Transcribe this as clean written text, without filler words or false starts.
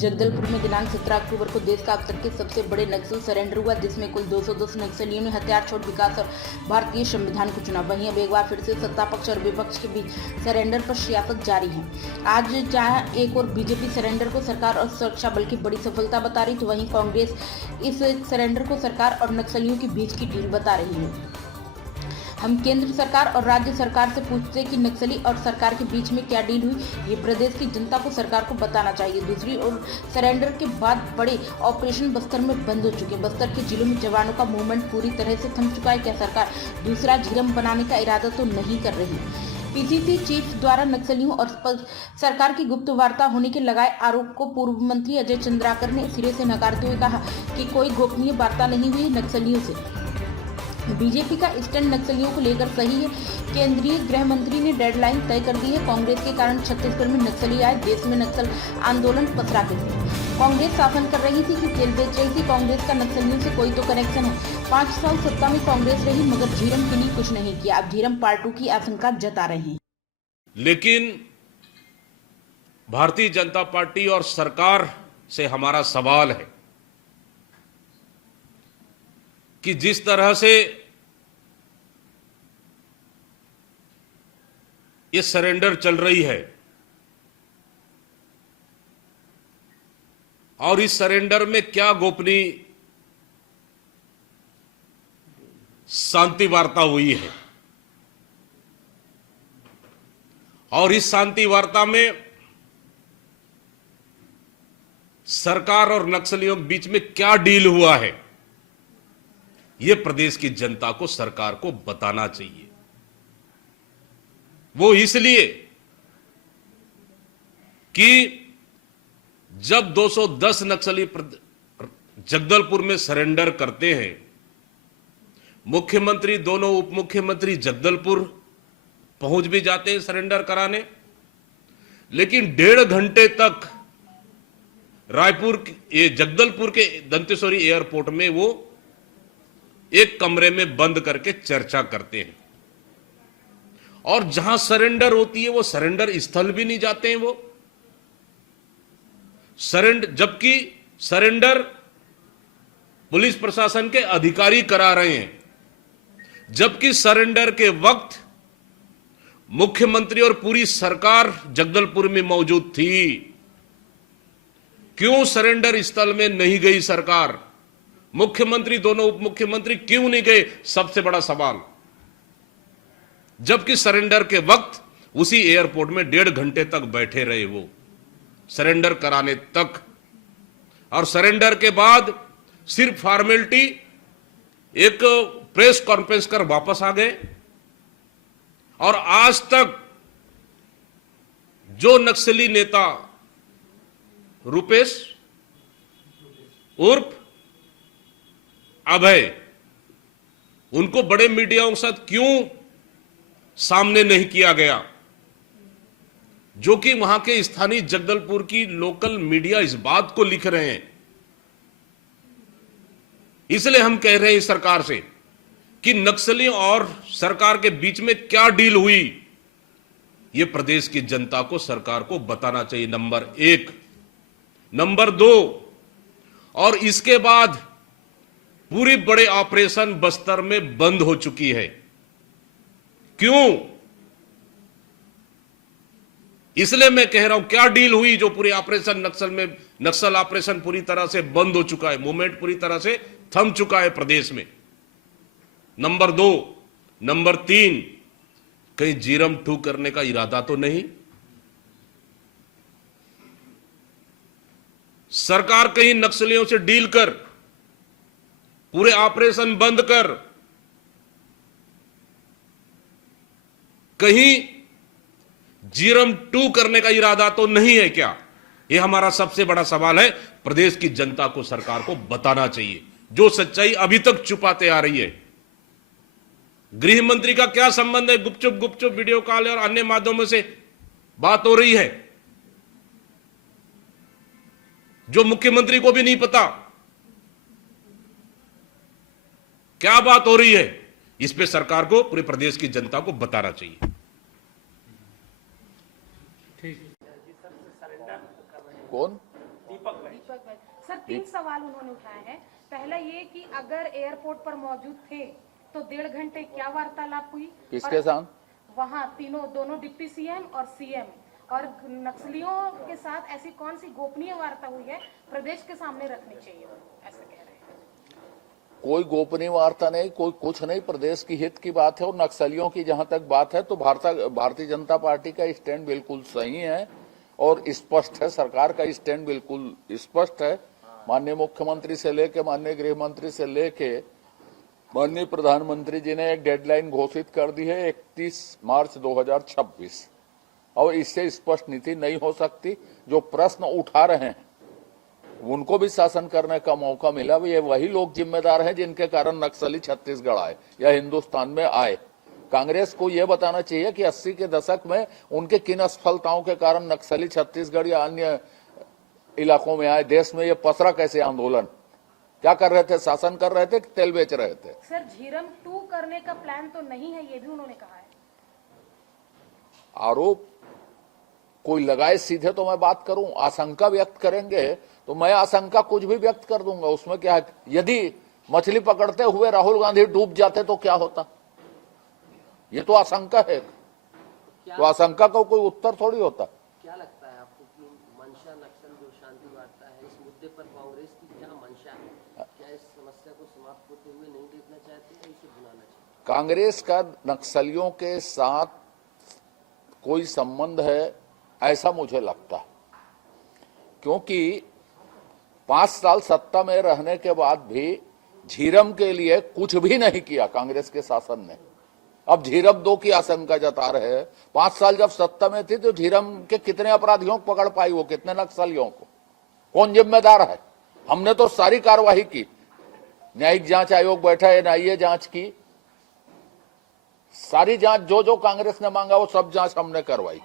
जगदलपुर में दिनांक 17 अक्टूबर को देश का अब तक के सबसे बड़े नक्सल सरेंडर हुआ, जिसमें कुल 210 नक्सलियों ने हथियार छोड़ विकास और भारतीय संविधान को चुना। वहीं अब एक बार फिर से सत्ता पक्ष और विपक्ष के बीच सरेंडर पर सियासत जारी है। आज जहां एक और बीजेपी सरेंडर को सरकार और सुरक्षा बल की बड़ी सफलता बता रही, तो वहीं कांग्रेस इस सरेंडर को सरकार और नक्सलियों के बीच की डील बता रही है। हम केंद्र सरकार और राज्य सरकार से पूछते हैं कि नक्सली और सरकार के बीच में क्या डील हुई, ये प्रदेश की जनता को सरकार को बताना चाहिए। दूसरी ओर सरेंडर के बाद बड़े ऑपरेशन बस्तर में बंद हो चुके। बस्तर के जिलों में जवानों का मूवमेंट पूरी तरह से थम चुका है। क्या सरकार दूसरा झीरम बनाने का इरादा तो नहीं कर रही? पीसीसी चीफ द्वारा नक्सलियों और सरकार की गुप्त वार्ता होने के लगाए आरोप को पूर्व मंत्री अजय चंद्राकर ने सिरे से नकारते हुए कहा कि कोई गोपनीय वार्ता नहीं हुई नक्सलियों से। बीजेपी का स्टैंड नक्सलियों को लेकर सही है। केंद्रीय गृह मंत्री ने डेडलाइन तय कर दी है। कांग्रेस के कारण छत्तीसगढ़ में नक्सली आए, देश में नक्सल आंदोलन पसरा के कांग्रेस शासन कर रही थी कि जेल बेच रही थी। कांग्रेस का नक्सलियों से कोई तो कनेक्शन है। 5 साल सत्ता में कांग्रेस रही, मगर झीरम के लिए कुछ नहीं किया। अब झीरम पार्ट 2 की आशंका जता रहे हैं। लेकिन भारतीय जनता पार्टी और सरकार से हमारा सवाल है कि जिस तरह से ये सरेंडर चल रही है और इस सरेंडर में क्या गोपनीय शांति वार्ता हुई है और इस शांति वार्ता में सरकार और नक्सलियों के बीच में क्या डील हुआ है, यह प्रदेश की जनता को, सरकार को बताना चाहिए। वो इसलिए कि जब 210 नक्सली जगदलपुर में सरेंडर करते हैं, मुख्यमंत्री, दोनों उप मुख्यमंत्री जगदलपुर पहुंच भी जाते हैं सरेंडर कराने, लेकिन 1.5 घंटे तक जगदलपुर के दंतेश्वरी एयरपोर्ट में वो एक कमरे में बंद करके चर्चा करते हैं और जहां सरेंडर होती है वो सरेंडर स्थल भी नहीं जाते हैं। वो जबकि सरेंडर पुलिस प्रशासन के अधिकारी करा रहे हैं, जबकि सरेंडर के वक्त मुख्यमंत्री और पूरी सरकार जगदलपुर में मौजूद थी। क्यों सरेंडर स्थल में नहीं गई सरकार? मुख्यमंत्री, दोनों उप मुख्यमंत्री क्यों नहीं गए? सबसे बड़ा सवाल। जबकि सरेंडर के वक्त उसी एयरपोर्ट में 1.5 घंटे तक बैठे रहे वो सरेंडर कराने तक, और सरेंडर के बाद सिर्फ फॉर्मेलिटी एक प्रेस कॉन्फ्रेंस कर वापस आ गए। और आज तक जो नक्सली नेता रुपेश उर्फ अभय, उनको बड़े मीडियाओं के साथ क्यों सामने नहीं किया गया? जो कि वहां के स्थानीय जगदलपुर की लोकल मीडिया इस बात को लिख रहे हैं। इसलिए हम कह रहे हैं सरकार से कि नक्सलियों और सरकार के बीच में क्या डील हुई, यह प्रदेश की जनता को, सरकार को बताना चाहिए, नंबर 1। नंबर 2, और इसके बाद पूरी बड़े ऑपरेशन बस्तर में बंद हो चुकी है। क्यों? इसलिए मैं कह रहा हूं, क्या डील हुई जो पूरे ऑपरेशन नक्सल ऑपरेशन पूरी तरह से बंद हो चुका है, मूवमेंट पूरी तरह से थम चुका है प्रदेश में। नंबर 2, नंबर 3, कहीं झीरम 2 करने का इरादा तो नहीं? सरकार कहीं नक्सलियों से डील कर, पूरे ऑपरेशन बंद कर, कहीं झीरम 2 करने का इरादा तो नहीं है क्या? यह हमारा सबसे बड़ा सवाल है। प्रदेश की जनता को, सरकार को बताना चाहिए, जो सच्चाई अभी तक छुपाते आ रही है। गृह मंत्री का क्या संबंध है? गुपचुप वीडियो कॉल और अन्य माध्यमों से बात हो रही है जो मुख्यमंत्री को भी नहीं पता क्या बात हो रही है। इस पे सरकार को, पूरे प्रदेश की जनता को बताना चाहिए। कौन? दीपक भाई सर 3 सवाल उन्होंने उठाए हैं। पहला ये कि अगर एयरपोर्ट पर मौजूद थे तो 1.5 घंटे क्या वार्तालाप हुई किसके साथ? वहाँ दोनों डिप्टी सीएम और सीएम, और नक्सलियों के साथ ऐसी कौन सी गोपनीय वार्ता हुई है प्रदेश के सामने रखनी चाहिए, ऐसा कह रहे हैं। कोई गोपनीय वार्ता नहीं, कोई कुछ नहीं, प्रदेश की हित की बात है। और नक्सलियों की जहां तक बात है तो भारतीय जनता पार्टी का स्टैंड बिल्कुल सही है और स्पष्ट है। सरकार का स्टैंड बिल्कुल स्पष्ट है। माननीय मुख्यमंत्री से लेके माननीय गृह मंत्री से लेके माननीय प्रधानमंत्री जी ने एक डेडलाइन घोषित कर दी है 31 मार्च 2026 और इससे स्पष्ट नीति नहीं हो सकती। जो प्रश्न उठा रहे हैं उनको भी शासन करने का मौका मिला। ये वही लोग जिम्मेदार हैं जिनके कारण नक्सली छत्तीसगढ़ आए या हिंदुस्तान में आए। कांग्रेस को यह बताना चाहिए कि 80 के दशक में उनके किन असफलताओं के कारण नक्सली छत्तीसगढ़ या अन्य इलाकों में आए। देश में ये पसरा कैसे आंदोलन, क्या कर रहे थे? शासन कर रहे थे कि तेल बेच रहे थे? सर झीरम 2 करने का प्लान तो नहीं है, ये भी उन्होंने कहा है। आरोप कोई लगाए सीधे तो मैं बात करूं, आशंका व्यक्त करेंगे तो मैं आशंका कुछ भी व्यक्त कर दूंगा। उसमें क्या है? यदि मछली पकड़ते हुए राहुल गांधी डूब जाते तो क्या होता? ये तो आशंका है, तो आशंका का कोई उत्तर थोड़ी होता। क्या लगता है आपको कि मंशा नक्सल जो शांति वार्ता है, इस मुद्दे पर कांग्रेस की क्या मंशा है? क्या इस समस्या को समाप्त होते हुए नहीं देखना चाहती है, इसे बुलाना चाहिए? कांग्रेस का नक्सलियों के साथ कोई संबंध है ऐसा मुझे लगता है, क्योंकि 5 साल सत्ता में रहने के बाद भी झीरम के लिए कुछ भी नहीं किया कांग्रेस के शासन ने। अब झीरम 2 की आशंका जता रहे हैं। 5 साल जब सत्ता में थी तो झीरम के कितने अपराधियों को पकड़ पाई, वो कितने नक्सलियों को? कौन जिम्मेदार है? हमने तो सारी कार्यवाही की, न्यायिक जांच आयोग बैठा, एनआईए जांच की, सारी जांच जो जो कांग्रेस ने मांगा वो सब जांच हमने करवाई।